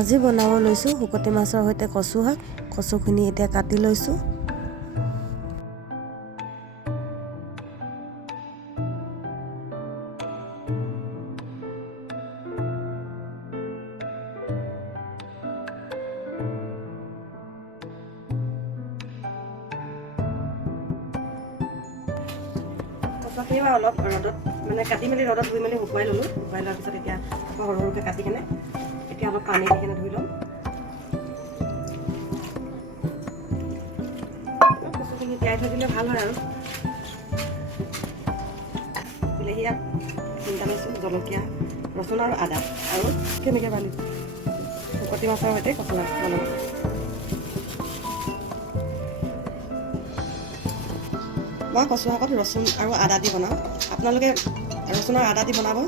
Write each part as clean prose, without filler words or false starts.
আজি বনাব লৈছোঁ শুকতি মাছৰ সৈতে কচু শাক। কচুখিনি এতিয়া কাটি লৈছোঁ। কচুখিনি অলপ ৰ'দত মানে কাটি মেলি ৰ'দত ধুই মেলি শুকুৱাই ল'লোঁ। শুকুৱাই লোৱাৰ পিছত এতিয়া সৰু সৰুকৈ কাটি কিনে এতিয়া অলপ পানী দি কিনে ধুই ল'ম। কচুখিনি তিয়াই থৈ দিলে ভাল হয় আৰু। বিলাহী 3টা লৈছোঁ, জলকীয়া, ৰচুন আৰু আদা আৰু কেনেকৈ বান্ধি শুকতি মাছৰ সৈতে কচু শাক বনাম। মই কচু শাকত ৰচুন আৰু আদা দি বনাওঁ। আপোনালোকে ৰচুন আৰু আদা দি বনাব।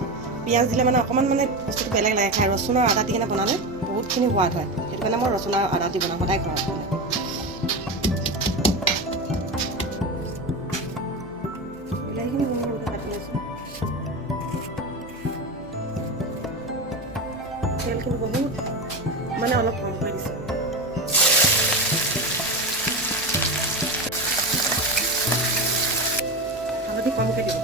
পিঁয়াজ দিলে মানে অকণমান মানে বস্তুটো বেলেগ লাগে খাই। ৰচুন আৰু আদা দি কিনে বনালে বহুতখিনি সোৱাদ হয়। সেইটো কাৰণে মই ৰচুন আৰু আদা দি বনাওঁ সদায় ঘৰত। বিলাহীখিনি সৰু সৰুকৈ কাটি লৈছোঁ। তেলখিনি বহুত মানে অলপ কমকৈ দিছোঁ। হালধি কমকৈ দিব।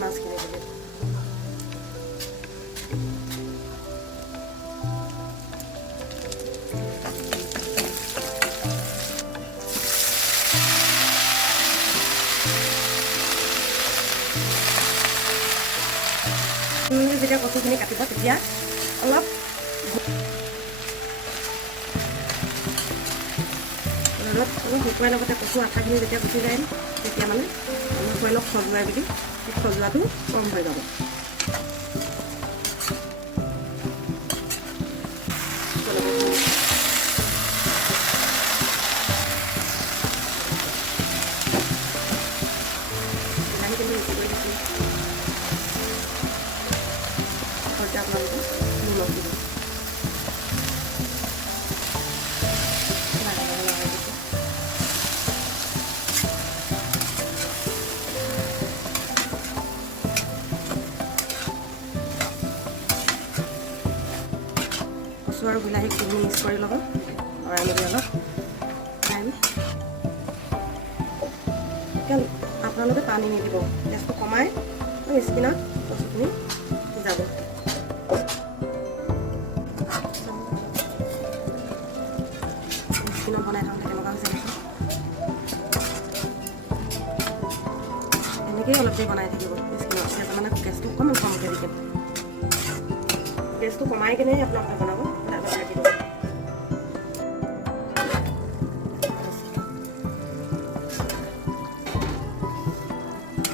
মাছখিনি দিলে যেতিয়া কচুখিনি কাটিব তেতিয়া অলপ ৰ'দত অলপ শুকুৱাই লগতে কচু আঠাখিনি যেতিয়া গুচি যায় তেতিয়া মানে অলপ অলপ খজুৱাই বুলি সেই খজুৱাটো কম হৈ যাব। বিলাহী কিন্তু ৰুটি কৰি দিছোঁ। আপোনালোকে নিমখ দিব। কচু আৰু বিলাহীখিনি মিক্স কৰি ল'ব। লৰাই মেলি অলপ টাইম আপোনালোকে পানী নিদিব। গেছটো কমাই স্কিনত কচুখিনি সিজাব। স্কিনত বনাই থাকোঁতে কেনেকুৱা হৈছে এনেকেই অলপ দেৰি বনাই থাকিব স্কিনত। মানে গেছটো অকণমান কমকৈ দি কিনে গেছটো কমাই কিনে আপোনালোকে বনাব। তাৰপিছত ৰাখি দিব।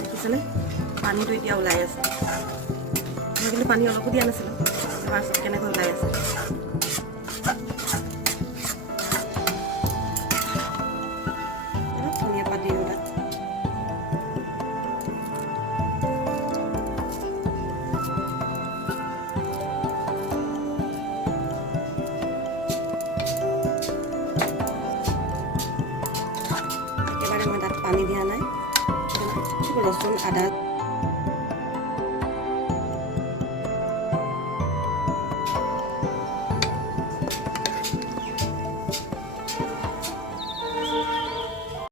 দেখিছেনে পানীটো এতিয়া ওলাই আছে। মই কিন্তু পানী অলপো দিয়া নাছিলোঁ। এবাৰ কেনেকৈ ওলাই আছে। ধনিয়া পাত দিওঁ তাত। একেবাৰে মই তাত পানী দিয়া নাই। ৰচুন আদা